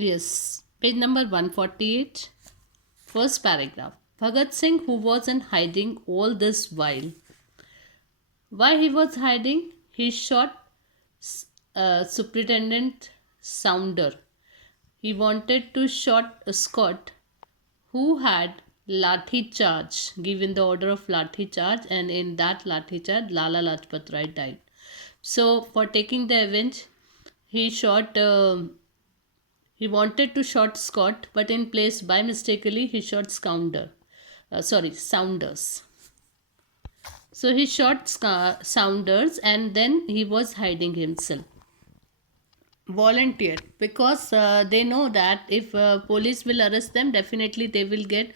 Yes, page number 148, first paragraph. Bhagat Singh, who was in hiding all this while. Why he was hiding? He shot Superintendent Sounder. He wanted to shot Scott, who had lathi charge, given the order of lathi charge, and in that lathi charge, Lala Lajpat Rai died. So, for taking the revenge, he shot. He wanted to shot Scott, but in place, by mistakenly, he shot Saunders. So he shot Saunders, and then he was hiding himself. Volunteered because they know that if police will arrest them, definitely they will get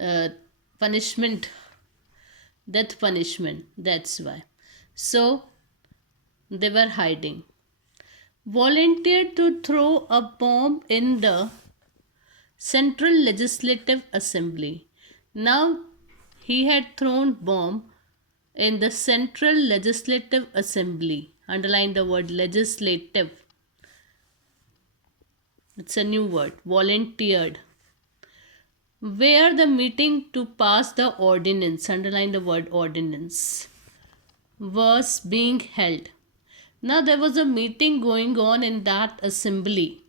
uh, punishment, death punishment. That's why. So they were hiding. Volunteered to throw a bomb in the Central Legislative Assembly. Now he had thrown bomb in the Central Legislative Assembly. Underline the word legislative. It's a new word. Volunteered. Where the meeting to pass the ordinance, underline the word ordinance, was being held. Now there was a meeting going on in that assembly.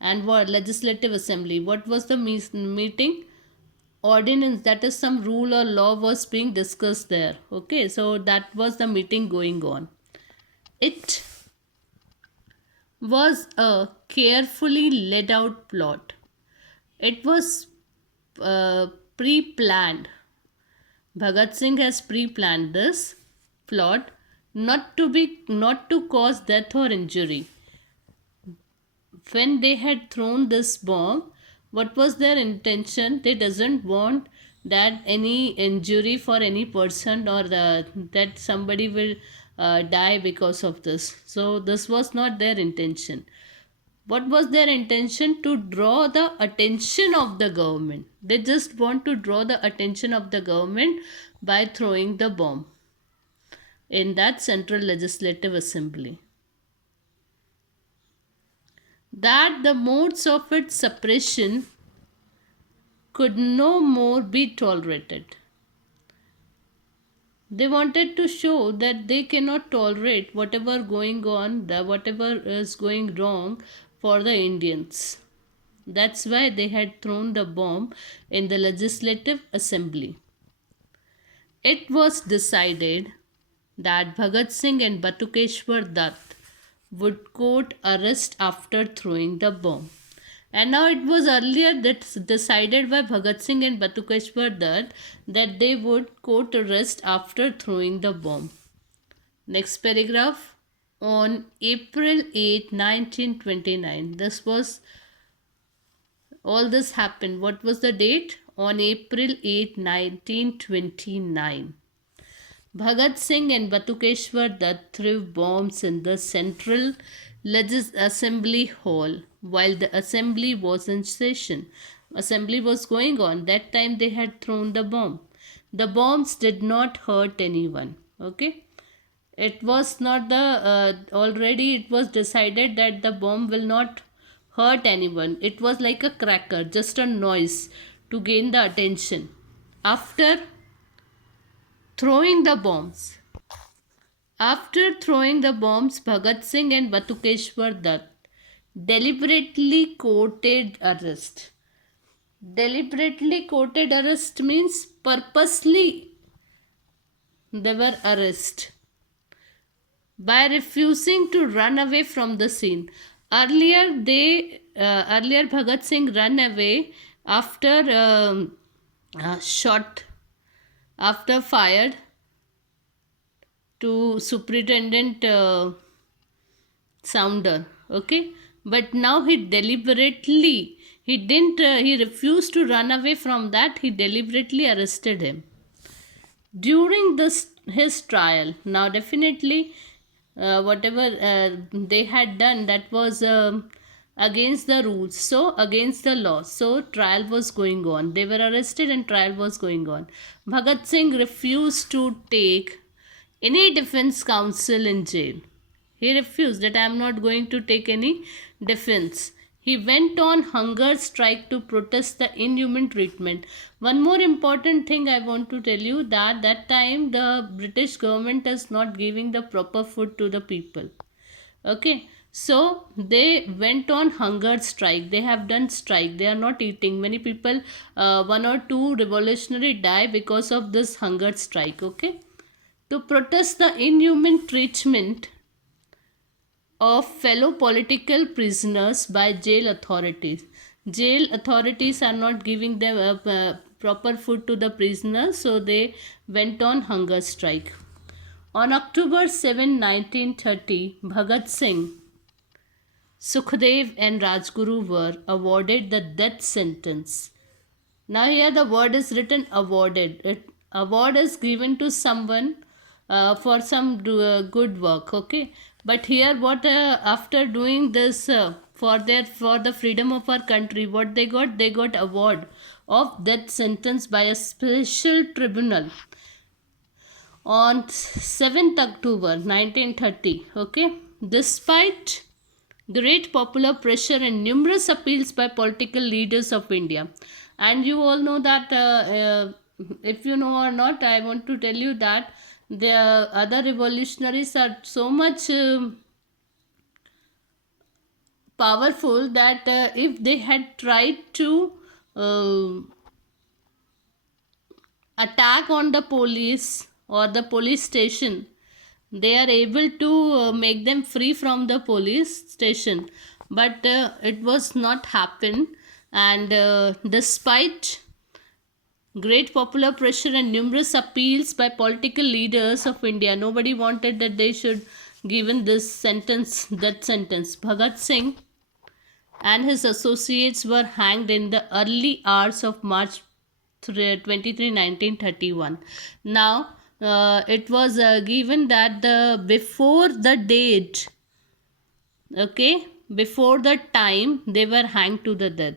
And what? Legislative assembly. What was the meeting? Ordinance, that is some rule or law was being discussed there. Okay, so that was the meeting going on. It was a carefully laid out plot. It was pre-planned. Bhagat Singh has pre-planned this plot not to cause death or injury. When they had thrown this bomb, what was their intention? They doesn't want that any injury for any person, or that somebody will die because of this. So this was not their intention. What was their intention? To draw the attention of the government. They just want to draw the attention of the government by throwing the bomb in that Central Legislative Assembly. That the modes of its suppression could no more be tolerated. They wanted to show that they cannot tolerate whatever going on, whatever is going wrong for the Indians. That's why they had thrown the bomb in the Legislative Assembly. It was decided that Bhagat Singh and Batukeshwar Dutt would court arrest after throwing the bomb. And now it was earlier that decided by Bhagat Singh and Batukeshwar Dutt that they would court arrest after throwing the bomb. Next paragraph. On April 8, 1929. All this happened. What was the date? On April 8, 1929. Bhagat Singh and Batukeshwar Dutt threw bombs in the Central Assembly Hall while the assembly was in session. Assembly was going on. That time they had thrown the bomb. The bombs did not hurt anyone. Okay. It was not already it was decided that the bomb will not hurt anyone. It was like a cracker, just a noise to gain the attention. After throwing the bombs, Bhagat Singh and Batukeshwar Dutt deliberately courted arrest. Deliberately courted arrest means purposely they were arrested by refusing to run away from the scene. Earlier Bhagat Singh ran away after shot, after fired to Superintendent Sounder. Okay, but now he deliberately, he refused to run away from that. He deliberately arrested him during his trial. Now definitely whatever they had done, that was against the rules, so against the law. So trial was going on. They were arrested and trial was going on. Bhagat Singh refused to take any defense counsel in jail. He refused that I am not going to take any defense. He went on hunger strike to protest the inhuman treatment. One more important thing I want to tell you, that time the British government is not giving the proper food to the people. Okay, so they went on hunger strike. They have done strike. They are not eating. Many people, one or two revolutionary die because of this hunger strike. Okay, to protest the inhuman treatment of fellow political prisoners by jail authorities. Jail authorities are not giving them proper food to the prisoners, so they went on hunger strike. On October 7, 1930, Bhagat Singh, Sukhdev, and Rajguru were awarded the death sentence. Now here the word is written awarded. Award is given to someone for some good work. Okay, but here what after doing this for the freedom of our country, what they got? They got award of death sentence by a special tribunal on 7th October 1930. Okay, despite great popular pressure and numerous appeals by political leaders of India. And you all know that, if you know or not, I want to tell you that the other revolutionaries are so much powerful that if they had tried to uh, attack on the police or the police station, they are able to make them free from the police station, but it was not happen. And despite great popular pressure and numerous appeals by political leaders of India, nobody wanted that they should given this sentence, death sentence. Bhagat Singh and his associates were hanged in the early hours of March 23, 1931. Now, it was given that the before the date, okay, before the time they were hanged to the death.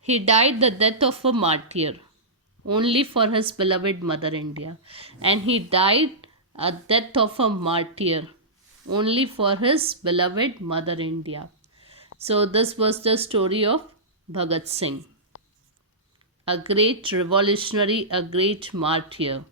He died the death of a martyr only for his beloved mother India, and he died a death of a martyr only for his beloved mother India. So this was the story of Bhagat Singh, a great revolutionary, a great martyr.